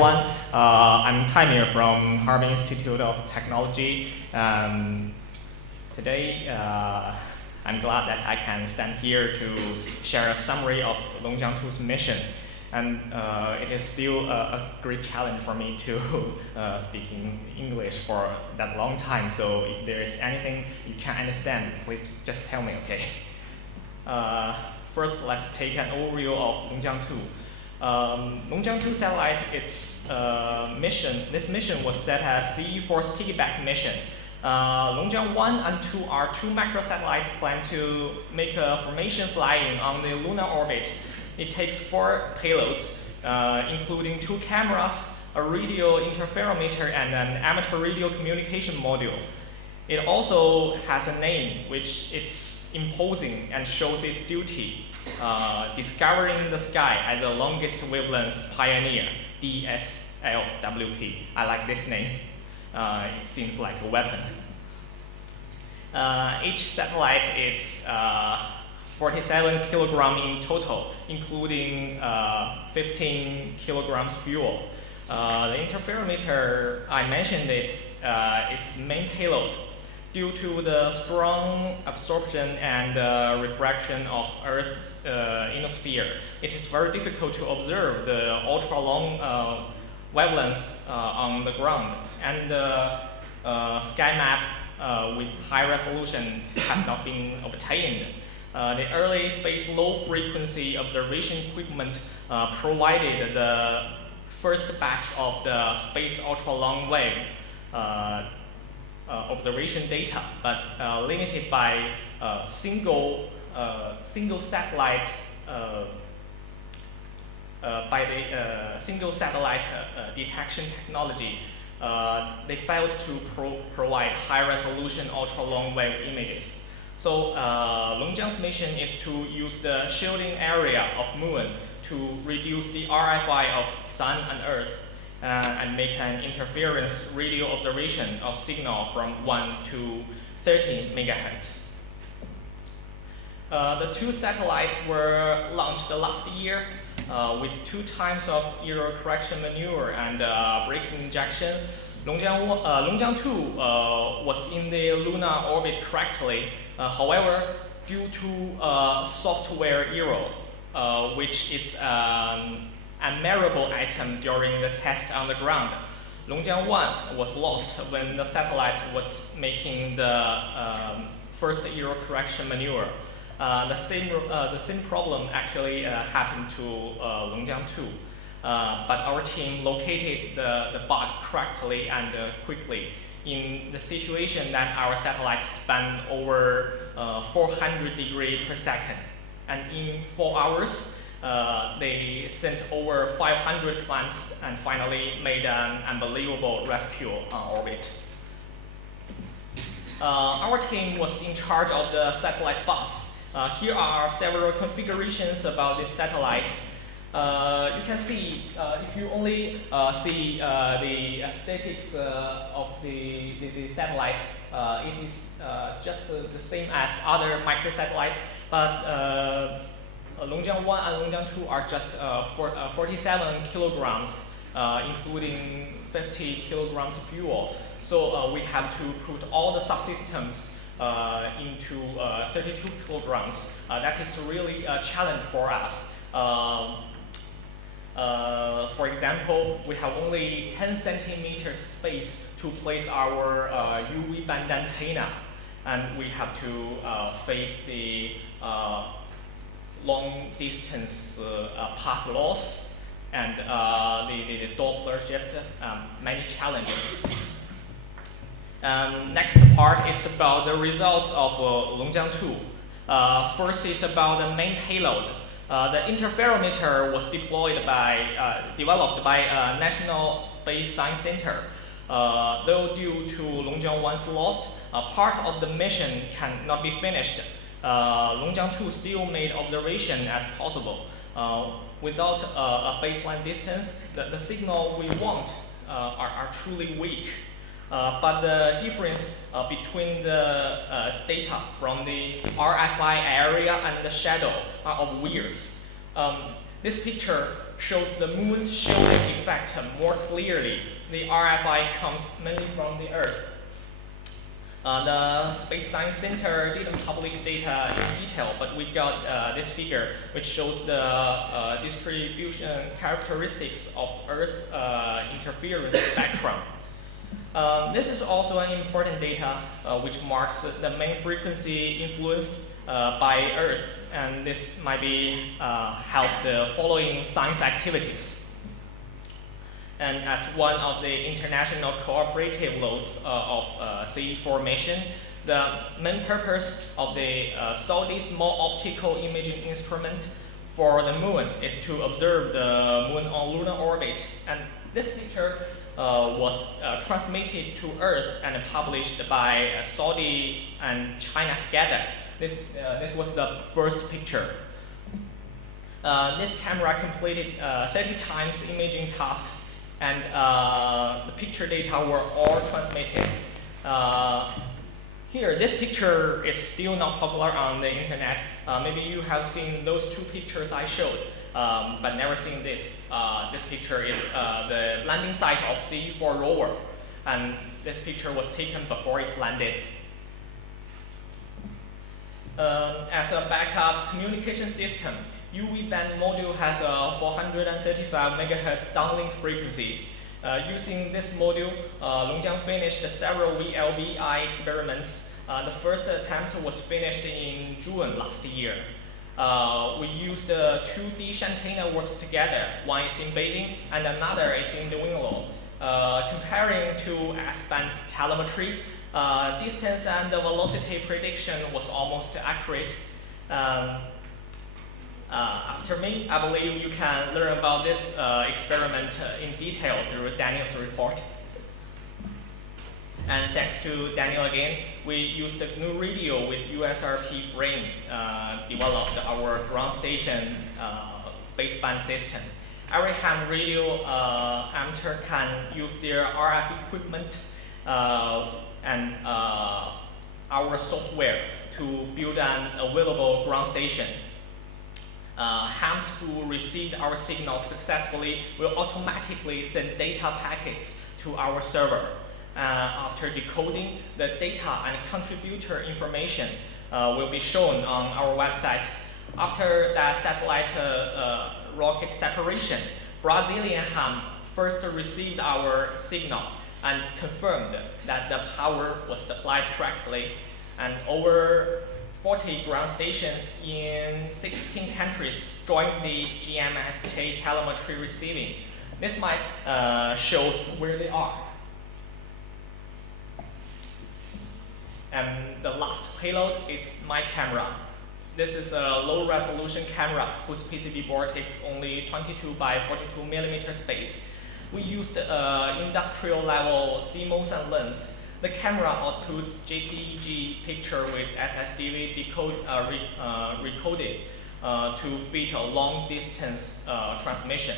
everyone. I'm Mier from Harbin Institute of Technology. Today, I'm glad that I can stand here to share a summary of Longjiang2's mission. And it is still a great challenge for me to speak in English for that long time. So if there is anything you can't understand, please just tell me, okay? First, let's take an overview of Longjiang2. Longjiang2 satellite, this mission was set as CE-4's piggyback mission. Longjiang1 and 2 are two microsatellites planned to make a formation flying on the lunar orbit. It takes 4 payloads, including 2 cameras, a radio interferometer, and an amateur radio communication module. It also has a name which it's imposing and shows its duty, discovering the sky as the longest wavelength pioneer, DSLWP. I like this name. It seems like a weapon. Each satellite is 47 kilograms in total, including 15 kilograms fuel. The interferometer, I mentioned, its main payload. Due to the strong absorption and refraction of Earth's ionosphere, it is very difficult to observe the ultra-long wavelengths on the ground. And the sky map with high resolution has not been obtained. The early space low-frequency observation equipment provided the first batch of the space ultra-long wave observation data, but limited by single satellite detection technology. They failed to provide high-resolution ultra-long wave images. So Longjiang's mission is to use the shielding area of Moon to reduce the RFI of Sun and Earth and make an interference radio observation of signal from 1 to 30 megahertz. The 2 satellites were launched last year with 2 times of error correction maneuver and braking injection. Longjiang2 was in the lunar orbit correctly. However, due to software error, which is a memorable item during the test on the ground, Longjiang1 was lost when the satellite was making the first error correction maneuver. The same problem actually happened to Longjiang2, but our team located the bug correctly and quickly in the situation that our satellite spanned over 400 degrees per second, and in 4 hours they sent over 500 commands and finally made an unbelievable rescue on orbit. Our team was in charge of the satellite bus. Here are several configurations about this satellite. You can see, if you only see the aesthetics of the satellite, it is just the same as other microsatellites, but Longjiang1 and Longjiang2 are just 47 kilograms, including 50 kilograms fuel. So we have to put all the subsystems into 32 kilograms. That is really a challenge for us. For example, we have only 10 centimeters space to place our UV band antenna, and we have to face the long distance path loss and the Doppler shift, many challenges. Next part, it's about the results of Longjiang2. First is about the main payload. The interferometer was developed by National Space Science Center. Though due to Longjiang1's loss, part of the mission cannot be finished. Longjiang2 still made observation as possible. Without a baseline distance, the signal we want are truly weak. But the difference between the data from the RFI area and the shadow are obvious. This picture shows the moon's shielding effect more clearly. The RFI comes mainly from the Earth. The Space Science Center didn't publish data in detail, but we got this figure, which shows the distribution characteristics of Earth interference spectrum. This is also an important data which marks the main frequency influenced by Earth, and this might be help the following science activities. And as one of the international cooperative loads of CE formation, the main purpose of the SODI small optical imaging instrument for the moon is to observe the moon on lunar orbit. And this picture was transmitted to Earth and published by Saudi and China together. This was the first picture. This camera completed 30 times imaging tasks, and the picture data were all transmitted. Here, this picture is still not popular on the internet. Maybe you have seen those two pictures I showed, but never seen this. This picture is the landing site of CE4 rover, and this picture was taken before it's landed. As a backup communication system, UV band module has a 435 MHz downlink frequency. Using this module, Longjiang finished several VLBI experiments. The first attempt was finished in June last year. We used two dish antenna works together. One is in Beijing and another is in Ningbo. Comparing to S-band telemetry, distance and the velocity prediction was almost accurate. After me, I believe you can learn about this experiment in detail through Daniel's report. And thanks to Daniel again, we used a GNU radio with USRP frame, developed our ground station baseband system. Every ham radio amateur can use their RF equipment and our software to build an available ground station. Hams who received our signal successfully will automatically send data packets to our server. After decoding, the data and contributor information will be shown on our website. After that satellite rocket separation, Brazilian ham first received our signal and confirmed that the power was supplied correctly. And over 40 ground stations in 16 countries joined the GMSK telemetry receiving. This map shows where they are. And the last payload is my camera. This is a low-resolution camera whose PCB board takes only 22 by 42 millimeter space. We used industrial-level CMOS and lens. The camera outputs JPEG picture with SSDV recoded to fit a long-distance transmission.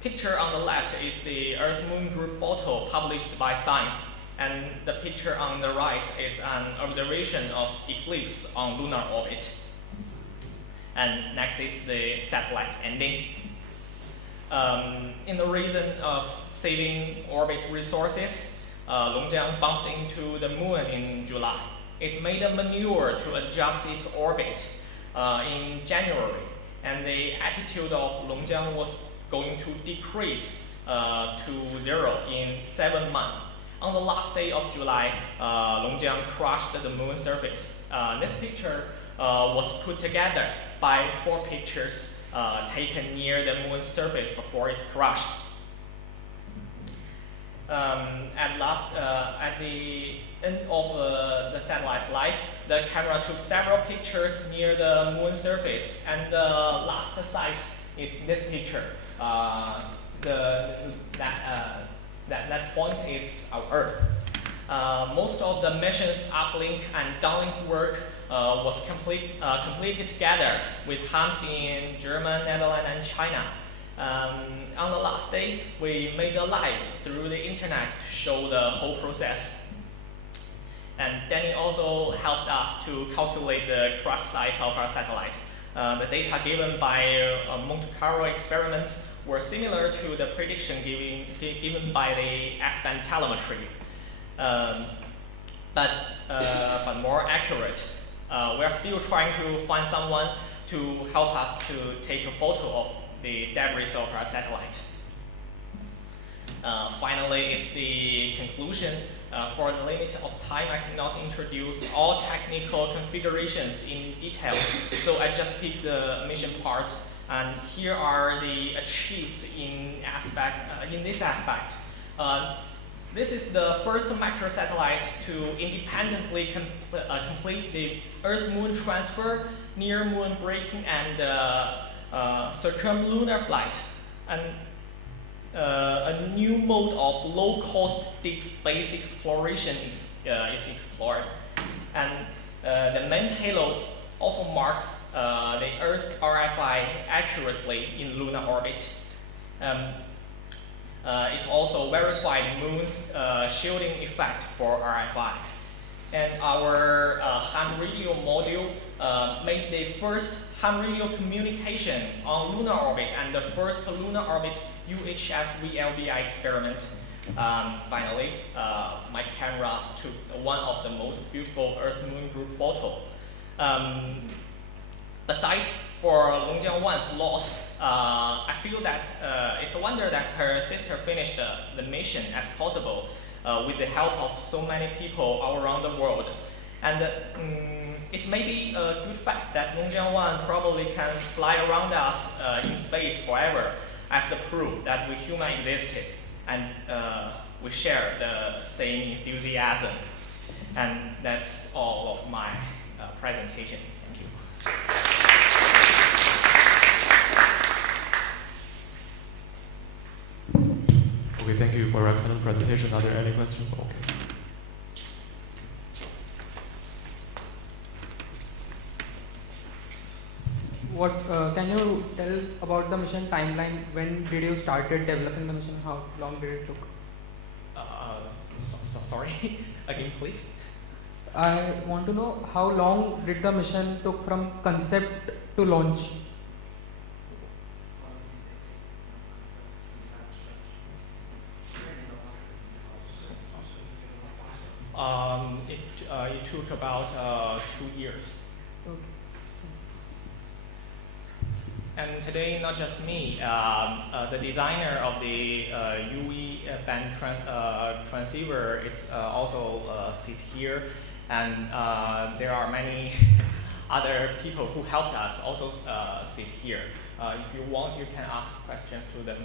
Picture on the left is the Earth-Moon group photo published by Science, and the picture on the right is an observation of eclipse on lunar orbit. And next is the satellite's ending. In the reason of saving orbit resources, Longjiang bumped into the moon in July. It made a maneuver to adjust its orbit in January, and the altitude of Longjiang was going to decrease to 0 in 7 months. On the last day of July, Longjiang crashed the moon surface. This picture was put together by 4 pictures taken near the moon's surface before it crashed. At the end of the satellite's life, the camera took several pictures near the moon's surface, and the last site is this picture. That point is our Earth. Most of the mission's uplink and downlink work was completed together with hams in Germany, Netherlands, and China. On the last day, we made a live through the internet to show the whole process. And Danny also helped us to calculate the crash site of our satellite. The data given by Monte Carlo experiments were similar to the prediction given by the S-band telemetry, but more accurate. We are still trying to find someone to help us to take a photo of the debris of our satellite. Finally, it's the conclusion. For the limit of time, I cannot introduce all technical configurations in detail, so I just picked the mission parts. And here are the achievements in this aspect. This is the first microsatellite to independently complete the Earth-Moon transfer, near-Moon braking, and circumlunar flight. And a new mode of low-cost deep space exploration is explored. And the main payload also marks the Earth RFI accurately in lunar orbit. It also verified Moon's shielding effect for RFI. And our ham radio module made the first ham radio communication on lunar orbit and the first lunar orbit UHF VLBI experiment. Finally, my camera took one of the most beautiful Earth-Moon group photo. Besides for Longjiang2's lost, I feel that it's a wonder that her sister finished the mission as possible with the help of so many people all around the world. And it may be a good fact that Longjiang2 probably can fly around us in space forever as the proof that we human existed and we share the same enthusiasm. And that's all of my presentation. Thank you. Okay, thank you for your excellent presentation. Are there any questions? Okay. What can you tell about the mission timeline? When did you started developing the mission? How long did it took? Sorry, again, please. I want to know how long did the mission took from concept to launch? It took about 2 years. Okay. And today, not just me, the designer of the UE band transceiver is also sit here, and there are many other people who helped us also sit here. If you want, you can ask questions to them.